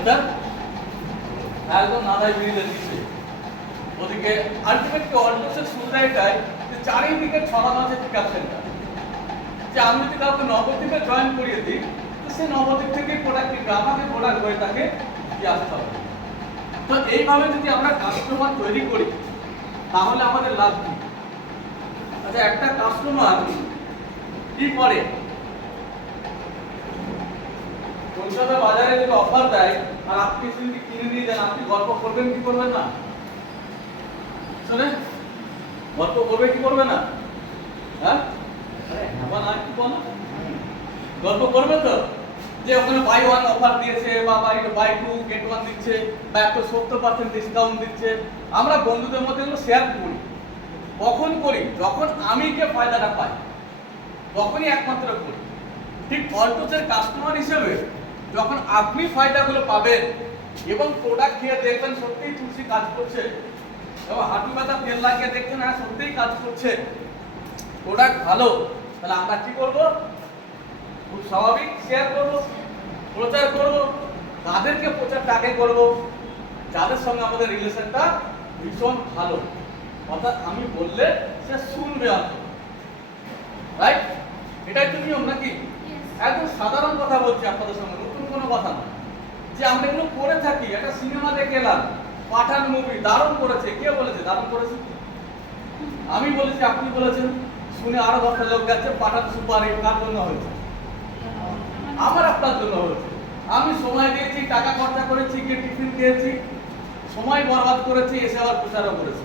এটা একদম নাদাই ব্রিজের নিচে। ওদিকে আলটিমেটলি অলমোস্ট সুবিধা এটাই যে চারিদিকে ছড়ানো আছে পিকআপ সেন্টার। যে আমি যদি কাউকে নবদ্বীপে জয়েন করিয়ে দিই, তো সে নবদ্বীপ থেকে প্রোডাক্ট কিনবে, আমাকে প্রোডাক্ট হয়ে তাকে দিয়ে আসতে হবে। তো এইভাবে যদি আমরা কাস্টমার তৈরি করি তাহলে আমাদের লাভ কি? আচ্ছা, একটা কাস্টমার কি করে? কলকাতা বাজারে যদি অফার দেয় আর আপনি যদি কিনে নিয়ে যান, আপনি গল্প করবেন কি করবেন না? শুনে গল্প করবে কি করবে না? হ্যাঁ, হ্যাঁ না কি বলো, গল্প করবে তো যে ওখানে বাই ওয়ান অফার দিয়েছে বা বাই টু গেট ওয়ান দিচ্ছে বা 70% ডিসকাউন্ট দিচ্ছে। আমরা বন্ধুদের মধ্যে এগুলো শেয়ার করি। কখন করি? যখন আমি যে ফায়দাটা পাই তখনই একমাত্র করি। ঠিক অল্টোসের কাস্টমার হিসেবে যখন আপনি ফায়দাগুলো পাবেন এবং প্রোডাক্ট খেয়ে দেখবেন সত্যিই তুলসী কাজ করছে এবং হাঁটু ব্যথা তেল লাগিয়ে দেখবেন হ্যাঁ সত্যিই কাজ করছে, প্রোডাক্ট ভালো, তাহলে আমরা কি করব? খুব স্বাভাবিক শেয়ার করব, প্রচার করব। তাদেরকে প্রচারটা আগে করব যাদের সঙ্গে আমাদের রিলেশনটা ভীষণ ভালো, অর্থাৎ আমি বললে সে শুনবে অন্তত, রাইট? এটাই তো নিয়ম নাকি? একদম সাধারণ কথা বলছি আপনাদের সঙ্গে, নতুন কোনো কথা না। যে আমরা এগুলো করে থাকি। একটা সিনেমা দেখে এলাম, পাঠান মুভি, দারুণ করেছে। কে বলেছে দারুণ করেছে? আমি বলেছি, আপনি বলেছেন, শুনে আরো 10টা লোক গেছে। পাঠান সুপার হিট কার জন্য হয়েছে? আমার আপনার জন্য হয়েছে। আমি সময় দিয়েছি, টাকা খরচা করেছি, গিয়ে টিফিন খেয়েছি, সময় বরবাদ করেছি, এসে আবার প্রচারও করেছি।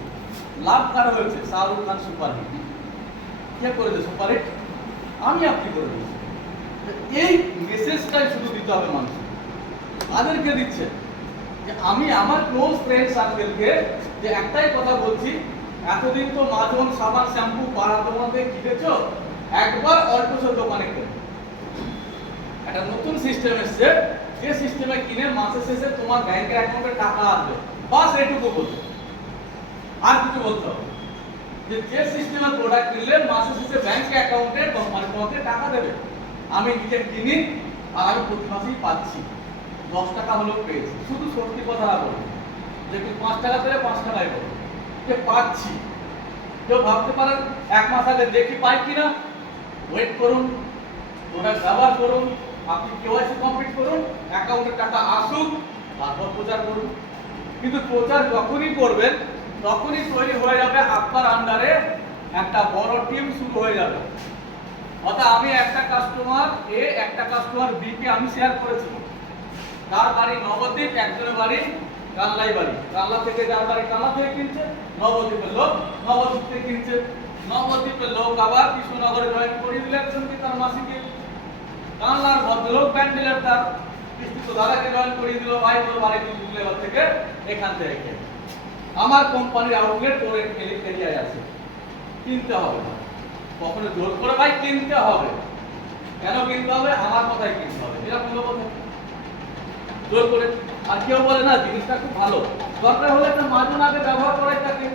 লাভ কার হয়েছে? Shahrukh Khan super hit. কে করেছে সুপার হিট? আমি আপনি করে দিয়েছি। এই মেসেজটাই শুধু দিতে হবে মানুষকে। তাদেরকে দিচ্ছে যে আমি আমার ক্লোজ ফ্রেন্ড সার্কেলকে যে একটাই কথা বলছি, এতদিন তো মাজন সাবান শ্যাম্পু পাড়া তোমাদের কিনেছো, একবার অল্টোসের দোকানে কিনে। একটা নতুন সিস্টেম এসছে, যে সিস্টেমে কিনে মাসের শেষে তোমার ব্যাংকের অ্যাকাউন্টে টাকা আসবে। বাস এটুকু বলতে, আর কিছু বলতে হবে যে সিস্টেমে প্রোডাক্ট কিনলে মাসের শেষে ব্যাংক অ্যাকাউন্টে কোম্পানি তোমাকে টাকা দেবে। আমি নিজে কিনি আর আমি প্রতি মাসেই পাচ্ছি, 10 টাকা হলেও পেয়েছি। শুধু সত্যি কথা বলবো যে 5 টাকা পেলে 5 টাকাই বলবো যে পাচ্ছি। কেউ ভাবতে পারেন 1 মাস আগে দেখি পাই কিনা, ওয়েট করুন, প্রোডাক্ট ব্যবহার করুন, আপনি কেওয়াইসি কমপ্লিট করুন, অ্যাকাউন্টে টাকা আসুক, তারপর প্রচার করুন। কিন্তু প্রচার যখনই করবেন তখনই তৈরি হয়ে যাবে আপনার আন্ডারে একটা বড় টিম শুরু হয়ে যাবে। অর্থাৎ আমি একটা কাস্টমার এ, একটা কাস্টমার বি কে আমি শেয়ার করেছি। তার বাড়ি নবদ্বীপ, একজনের বাড়ি কানলাই বাড়ি। কানলা থেকে যার বাড়ি কানলা থেকে কিনছে, নবদ্বীপের লোক নবদ্বীপ থেকে কিনছে। নবদ্বীপের লোক আবার কৃষ্ণনগরে জয়েন করিয়ে দিলে একজনকে, তার মাসিকে। কানলার ভদ্রলোক ব্যান্ডেলের তার বিস্তৃত দাদাকে জয়েন করিয়ে দিল, ভাই তোর বাড়ি তুলে এবার থেকে এখান থেকে আমার কোম্পানির আউটলেট তোর এরিয়ায় আছে, কিনতে হবে না। কখনো জোর করে ভাই কিনতে হবে। কেন কিনতে হবে? আমার কথাই কিনতে হবে, এটা কোনো কথা জোর করে। আর কেউ বলে না জিনিসটা খুব ভালো, দরকার হলে একটা মাজন আগে ব্যবহার করাই থাকে,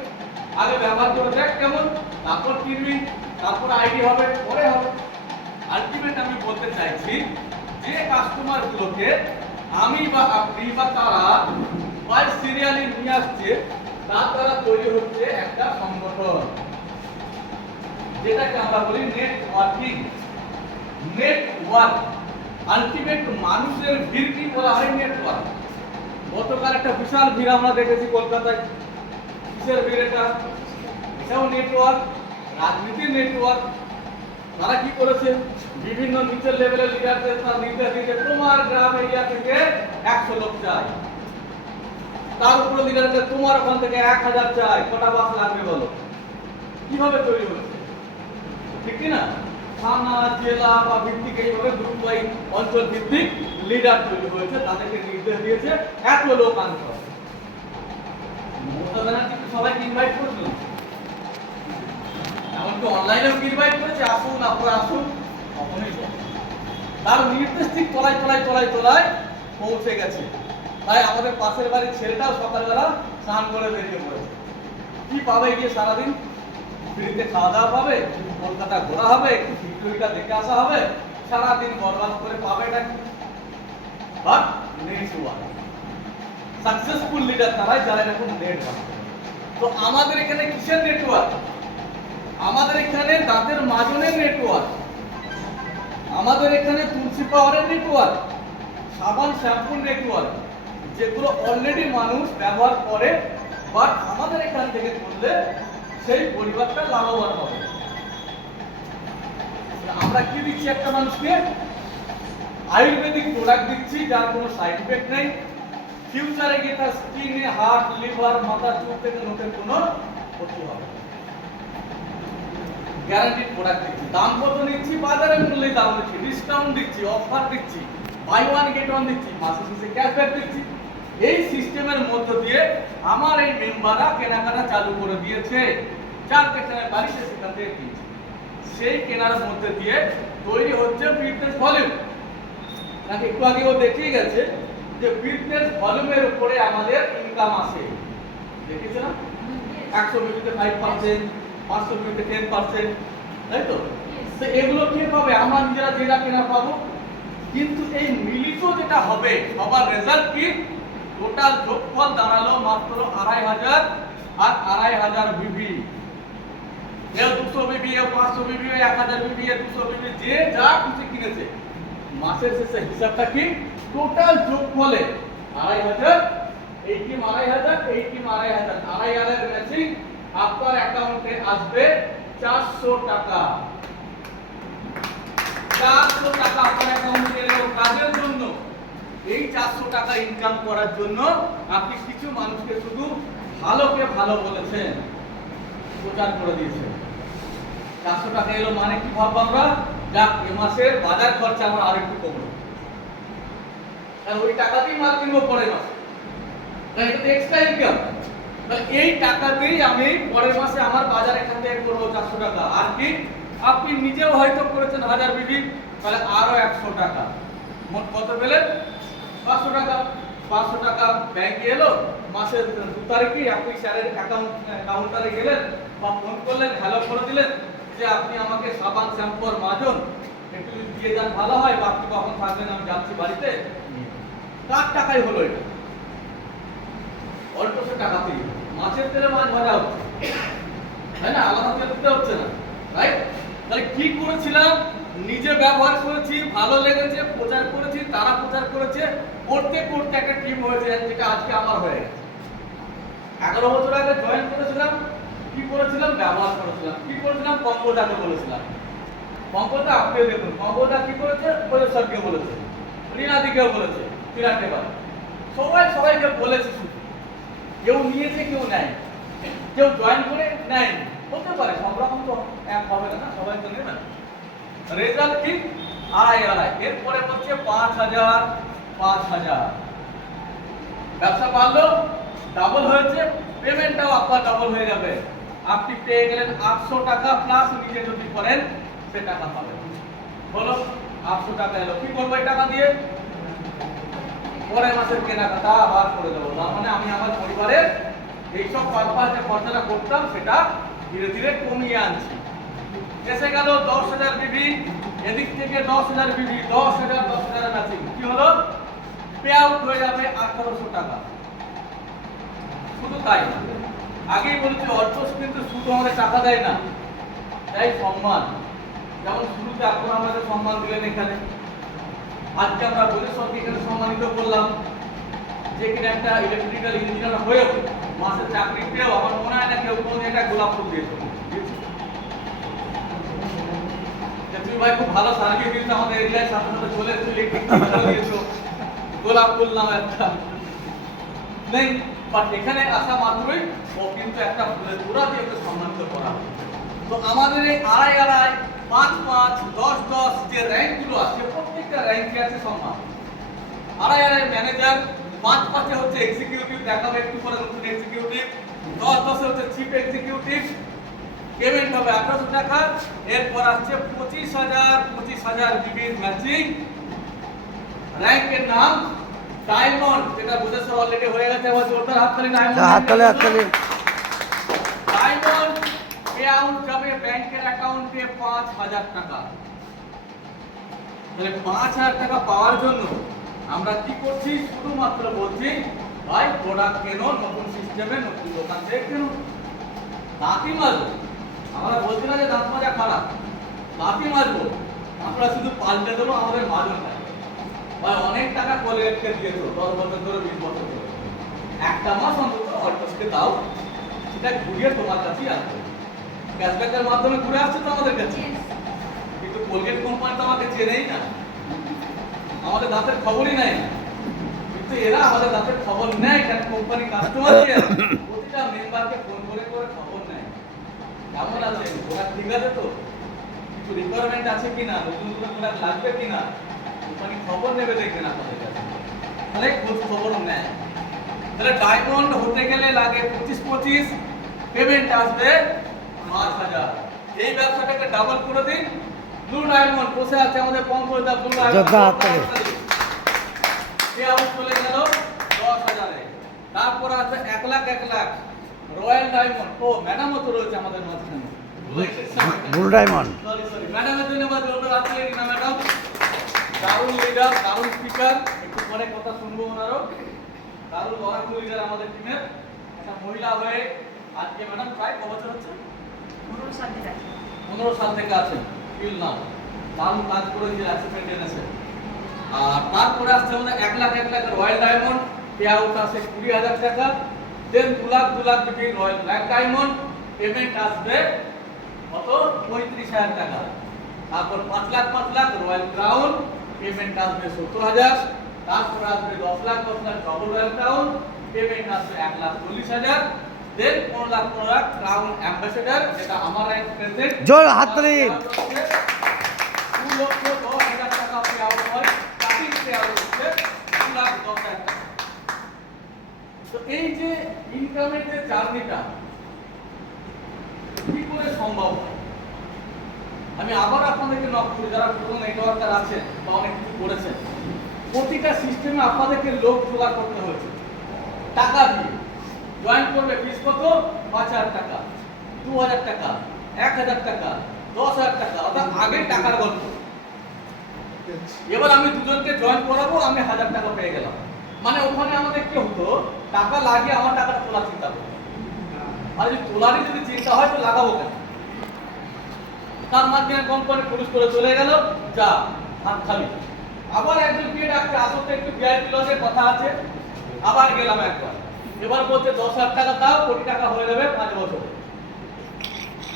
আগে ব্যবহার করে দেখ কেমন, তারপর কিনবি, তারপর আইডি হবে, পরে হবে। আলটিমেট আমি বলতে চাইছি যে কাস্টমার গুলোকে আমি বা আপনি বা তারা বাই সিরিয়ালি নিয়ে আসছে, তার দ্বারা তৈরি হচ্ছে একটা সংগঠন, যেটাকে আমরা বলি নেটওয়ার্কিং। নেটওয়ার্ক আলটিমেট মানুষের ভিড় কি বলা হয়? নেটওয়ার্ক। গতকাল একটা বিশাল ভিড় আমরা দেখেছি কলকাতায়। কিসের ভিড় এটা? এটাও নেটওয়ার্ক, রাজনীতির নেটওয়ার্ক। তারা কি করেছে? বিভিন্ন নিচের লেভেলের লিডারদের তার নির্দেশ দিয়েছে, তোমার গ্রাম এরিয়া থেকে 100 লোক চাই, তার উপরে লিডারদের তোমার ওখান থেকে 1000 চাই, কটা বাস লাগবে বলো। কিভাবে তৈরি হয়েছে? ঠিক কি না? থানা, জেলা বা ভিত্তিক এইভাবে গ্রুপ ওয়াইজ অঞ্চল ভিত্তিক লিডার তৈরি হয়েছে, তাদেরকে নির্দেশ দিয়েছে এত লোক আনতে হবে। মমতা ব্যানার্জি সবাইকে ইনভাইট করেছিল, এমনকি অনলাইনেও ইনভাইট করেছে, আসুন আপনারা আসুন, কখনোই বলে তার নির্দেশ ঠিক তলায় তলায় তলায় তলায় পৌঁছে গেছে। তাই আমাদের পাশের বাড়ির ছেলেটাও সকালবেলা স্নান করে বেরিয়ে পড়েছে। কি পাবে গিয়ে সারাদিন? ফ্রিতে খাওয়া দাওয়া পাবে, কলকাতা ঘোরা হবে, একটু ভিক্টোরিয়া দেখে আসা হবে, সারাদিন বরবাদ করে পাবে এটা কি? But network. সাকসেসফুল লিডার তারাই যারা এরকম নেটওয়ার্ক। তো আমাদের এখানে কিসের নেটওয়ার্ক? আমাদের এখানে দাঁতের মাজনের নেটওয়ার্ক, আমাদের এখানে তুলসী পাওয়ারের নেটওয়ার্ক, সাবান শ্যাম্পুর নেটওয়ার্ক, যেগুলো অলরেডি মানুষ ব্যবহার করে, বাট আমাদের এখান থেকে করলে সেই পরিবারটা লাভবান হবে। আমরা কি দিচ্ছি একটা মানুষকে? আয়ুর্বেদিক প্রোডাক্ট দিচ্ছি যার কোনো সাইড এফেক্ট নেই, ফিউচারে গিয়ে তার স্কিনে, হার্ট, লিভার, মাথা, চোখ থেকে নোটের কোনো ক্ষতি হবে। গ্যারান্টিড প্রোডাক্ট দিচ্ছি। দাম কত নিচ্ছি? বাজারের মূল্যে দাম দিচ্ছি, ডিসকাউন্ট দিচ্ছি, অফার দিচ্ছি, বাই ওয়ান গেট ওয়ান দিচ্ছি, মাসে শেষে ক্যাশব্যাক দিচ্ছি। এই সিস্টেমের মধ্য দিয়ে আমার এই মেম্বাররা কেনাকাটা চালু করে দিয়েছে, যার যেখানে বাড়িতে সেখান থেকে কিনছে। সেই কেনার মধ্যে দিয়ে তৈরি হচ্ছে ফিটনেস ভলিউম। নাকি একটু আগে ও দেখিয়ে গেছে যে ফিটনেস ভলিউমের উপরে আমাদের ইনকাম আসে, দেখেছে না? 100 বিবিতে 5%, 500 বিবিতে 10%, তাই তো? তো এগুলো কে পাবে? আমরা নিজেরা যেটা কেনা পাবো। কিন্তু এই মিলিত যেটা হবে সবার রেজাল্ট কি? টোটাল যোগফল দাঁড়ালো মাত্র 2500 আর 2500 বিবি। এও 200 বিবি, এও 500 বিবি, 1000 বিবি, 200 বিবি, যে যা কিছু কিনেছে। মাসের শেষে হিসাবটা কি? টোটাল যোগফলে 2500, এই টিম 2500, এই টিম 2500, 2500 এর ম্যাচিং আপনার অ্যাকাউন্টে আসবে 400 টাকা। 400 টাকা আপনার অ্যাকাউন্টে এলো কাজের জন্য। এই 400 টাকা ইনকাম করার জন্য আপনি কিছু মানুষকে শুধু ভালোকে ভালো বলেছেন, প্রচার করে দিয়েছেন। 400 টাকা এলো মানে কি ভাববো আমরা? যাক, এ মাসের বাজার খরচা আমার আর একটু কমলো, আর ওই টাকা দিয়ে মাল কিনবো পরের মাসে, তাই এটা তো এক্সট্রা ইনকাম। তাহলে এই টাকাতেই আমি পরের মাসে আমার বাজার এখান থেকে করবো 400 টাকা। আর কি আপনি নিজেও হয়তো করেছেন 1000 বিবি, তাহলে আরো 100 টাকা, মোট কত পেলেন? 500 টাকা। 500 টাকা ব্যাংকে এলো, মাসের 2 তারিখে আপনি স্যারের কাউন্টারে গেলেন বা ফোন করলেন, হ্যালো করে দিলেন যে আপনি আমাকে সাবান, শ্যাম্পু আর মাজন একটু দিয়ে যান ভালো হয়, বা আপনি কখন থাকবেন আমি যাচ্ছি বাড়িতে। কার টাকাই হলো এটা? অল্প সে টাকাতেই মাছের তেলে মাছ ভাজা হচ্ছে, তাই না? আলাদা তেল দিতে হচ্ছে না, রাইট? তাহলে কি করেছিলাম? নিজে ব্যবহার করেছি, ভালো লেগেছে, প্রচার করেছি, তারা প্রচার করেছে, করতে করতে একটা টিম হয়েছে, যেটা আজকে আমার হয়ে গেছে। 11 বছর আগে জয়েন করেছিলাম, কি করেছিলাম? ব্যবহার করেছিলাম। কি করেছিলাম? পঙ্কজাকে বলেছিলাম। পঙ্কজা আপনি দেখুন, পঙ্কজা কি করেছে? প্রজেসরকে বলেছে, রিনাদিকেও বলেছে, ফিরাটেবার, সবাইকে বলেছে। শুধু কেউ নিয়েছে, কেউ নেয়, কেউ জয়েন করে নেয়। হতে পারে, সব রকম তো এক হবে না, সবাই তো নেবে না। রেজাল্ট কি? 2.5, এরপরে হচ্ছে 5000, 5000। ব্যবসা বাড়লো, ডাবল হয়েছে, পেমেন্টটাও আপনার ডাবল হয়ে যাবে। আপনি পেয়ে গেলেন 800 টাকা, প্লাস নিজে যদি করেন সে টাকা পাবেন। বলো, 800 টাকা এলো, কি করবো এই টাকা দিয়ে? পরের মাসের কেনাকাটা আবার করে দেবো। তার মানে আমি আমার পরিবারের এইসব পারপাস যে খরচাটা করতাম সেটা ধীরে ধীরে কমিয়ে আনছি। এসে গেল 10,000 বিবি, এদিক থেকে 10,000 বিবি, 10,000 ম্যাচিং। কি হলো? পে আউট হয়ে যাবে 1800 টাকা। শুধু তাই না, আগেই বলেছি অর্থ কিন্তু শুধু আমাদের টাকা দেয় না, দেয় সম্মান। যেমন শুরুতে আপনারা আমাদের সম্মান দিলেন এখানে, আজকে আমরা বলেশ্বরকে এখানে সম্মানিত করলাম, যে কিনা একটা ইলেকট্রিক্যাল ইঞ্জিনিয়ার হয়েও মাসের চাকরি পেয়েও আমার মনে হয় না কেউ কোনো একটা গোলাপ ফুল দিয়েছে। তুই ভাই খুব ভালো সার্ভিস দিয়েছো আমাদের এরিয়ায়, সাথে সাথে চলে এসেছো, ইলেকট্রিক দিয়েছো, গোলাপ ফুল নাম একটা নেই। বাট এখানে আসা মাত্রই ও কিন্তু একটা ফুলের পুরা দিয়ে সম্মানিত করা। তো আমাদের এই 2.5, 5, 10, 10 যে র্যাঙ্কগুলো আছে, প্রত্যেকটা র্যাঙ্কে আছে সম্মান। 2.5 ম্যানেজার, 5 হচ্ছে এক্সিকিউটিভ, দেখাবে একটু পরে নতুন এক্সিকিউটিভ, 10 হচ্ছে চিফ এক্সিকিউটিভ। পেমেন্ট হবে 1800 টাকা। এরপর আসছে 25,000 বিবির ম্যাচিং। র্যাঙ্কের নাম ডায়মন্ড, যেটা বুঝেছো অলরেডি হয়ে গেছে। আবার জোরদার হাততালি ডায়মন্ড, হাততালি। ডায়মন্ড পে আউট যাবে ব্যাংকের অ্যাকাউন্টে 5000 টাকা। তাহলে 5000 টাকা পাওয়ার জন্য আমরা কি করছি? শুধুমাত্র বলছি ভাই প্রোডাক্ট কেনো, নতুন সিস্টেমে নতুন দোকান থেকে কেনো, দাঁতই মাজবো। আমরা বলছি না যে দাঁত মাজা খারাপ, দাঁতই মাজবো, আমরা শুধু পাল্টে দেবো আমাদের মাজনটা। ভাই অনেক টাকা কোলগেটকে দিয়েছো 10 বছর ধরে, 20 বছর ধরে, একটা মাস অন্তত অল্পকে দাও, সেটা ঘুরিয়ে তোমার কাছেই আসবে। ক্যাশব্যাকের মাধ্যমে ঘুরে আসছে তো আমাদের কাছে, কিন্তু কোলগেট কোম্পানি তো আমাকে চেনেই না, আমাদের দাঁতের খবরই নাই। কিন্তু এরা আমাদের দাঁতের খবর নেয়, কেন? কোম্পানি কাস্টমার কেয়ার প্রতিটা মেম্বারকে ফোন করে করে খবর নেয়, কেমন আছে, ওরা ঠিক আছে তো, কিছু রিকোয়ারমেন্ট আছে কিনা, নতুন নতুন প্রোডাক্ট লাগবে কিনা, কোম্পানি খবর নেবে, দেখবেন আপনাদের কাছে, তাহলে খোঁজ খবর নেয়। তাহলে ডায়মন্ড হতে গেলে লাগে 25-25, পেমেন্ট আসবে 5000। এই ব্যবসাটাকে ডাবল করে দিন। ব্লু ডায়মন্ড বসে আছে আমাদের পঙ্কজদা, ব্লু ডায়মন্ড চলে গেল 10,000 এ। তারপর আছে 1 লাখ 1 লাখ রয়্যাল ডায়মন্ড। ও ম্যাডামও তো রয়েছে আমাদের মাঝখানে, ব্লু ডায়মন্ড। সরি ম্যাডামের জন্য আমরা জোরদার হাত তালি দিই না ম্যাডাম? দারুণ লিডার, দারুণ স্পিকার, একটু পরে কথা শুনবো ওনারও। দারুণ লড়াকু লিডার আমাদের টিমের, একটা মহিলা হয়ে আজকে ম্যাডাম প্রায় ক বছর হচ্ছে? 15 সাল থেকে আছেন ফিল নাও, দারুণ কাজ করে যে অ্যাসিস্ট্যান্ট এনেছে। আর তারপরে আসছে আমাদের 1 lakh 1 lakh royal diamond, pay out আসে 20,000 টাকা। দেন 2 লাখ বিক্রি রয়্যাল ব্ল্যাক ডায়মন্ড, পেমেন্ট আসবে কত? 35,000 টাকা। তারপর 5 লাখ রয়্যাল ক্রাউন, পেমেন্ট আসবে 70,000। তারপর আসবে 10 lakh double royal crown, payment আসবে 1,40,000। দেন 15 লাখ ক্রাউন অ্যাম্বাসেডর, যেটা আমার র্যাঙ্ক প্রেজেন্ট, জোর হাততালি। 2,10,000 টাকা পে আউট হয়, স্টার্টিং পে আউট হচ্ছে 2,10,000 টাকা। তো এই যে ইনকামের যে জার্নিটা কি করে সম্ভব হয়, আমি আবার আপনাদেরকে নক করি, যারা পুরো নেটওয়ার্কার আছেন বা অনেক কিছু করেছেন, প্রতিটা সিস্টেমে আপনাদেরকে লোক জোগাড় করতে হয়েছে টাকা দিয়ে। জয়েন করবে, ফিস কত? 5,000 টাকা, 2,000 টাকা, 1,000 টাকা, 10,000 টাকা, অর্থাৎ আগে টাকার গল্প। এবার আমি দুজনকে জয়েন করাবো, আমি 1,000 টাকা পেয়ে গেলাম, মানে ওখানে আমাদের কি হতো, টাকা লাগিয়ে আমার টাকাটা তোলার চিন্তা করবো, আর যদি তোলারই যদি চিন্তা হয় তো লাগাবো কেন? তার মাধ্যমে কোম্পানি পুলিশ করে চলে গেল, যা হাত খালি। আবার একজন কে ডাকছে, আসলে একটু ভিআইপি লজের কথা আছে, আবার গেলাম একবার, এবার বলছে 10,000 টাকা দাও, কোটি টাকা হয়ে যাবে 5 বছর।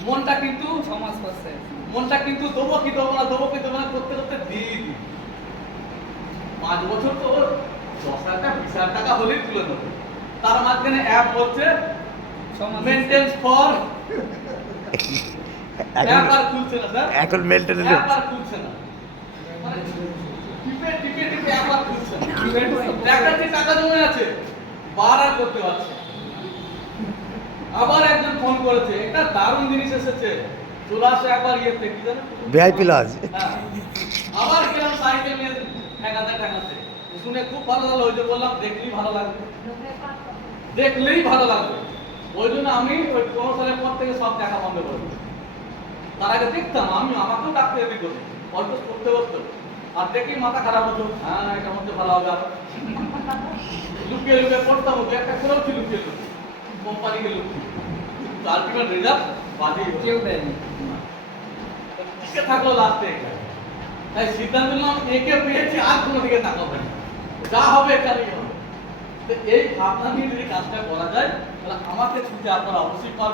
মনটা কিন্তু সমাজ করছে, মনটা কিন্তু দেবো কি দেবো না, দেবো কি দেবো না করতে করতে দিয়ে দিই। 5 বছর তো 10,000 টাকা 20,000 টাকা হলেই তুলে দেবো। তার মাঝখানে অ্যাপ বলছে মেইনটেন্স ফর, অ্যাপ আর খুলছে না স্যার, এখন মেইনটেনেন্স অ্যাপ আর খুলছে না, মানে টিপে টিপে টিপে অ্যাপ আর খুলছে না, টাকার যে টাকা জমে আছে বার আর করতে পারছে। আবার একজন ফোন করেছে, একটা দারুণ জিনিস এসেছে, চলে আসে একবার ইয়েতে কি জানো, ভিআইপি লজ। আবার গেলাম সাইকেল নিয়ে ঠেকাতে, শুনে খুব ভালো লাগলো, ওই যে বললাম দেখলেই ভালো লাগবে, দেখলেই ভালো লাগবে, ওই জন্য আমি ওই 15 সালের পর থেকে সব দেখা বন্ধ করে দিই। তার আগে দেখতাম, আমি আমাকেও ডাকতে যেতে করতে অল্প করতে করতে, আর দেখি মাথা খারাপ হতো, হ্যাঁ এটা মধ্যে ভালো হবে, আর লুকিয়ে লুকিয়ে পড়তাম, একটা করেও ছিল লুকিয়ে লুকিয়ে কোম্পানিকে লুকিয়ে, কিন্তু আলটিমেট রেজাল্ট বাজেই কেউ দেয়নি, টিকে থাকলো লাস্টে। তাই সিদ্ধান্ত নিলাম একে পেয়েছি, আর কোনো দিকে তাকাবো না, যা হবে এখানেই হবে। তো এই ভাবনা নিয়ে যদি কাজটা করা যায়, তাহলে আমাকে ছুটে আপনারা অবশ্যই পারবেন।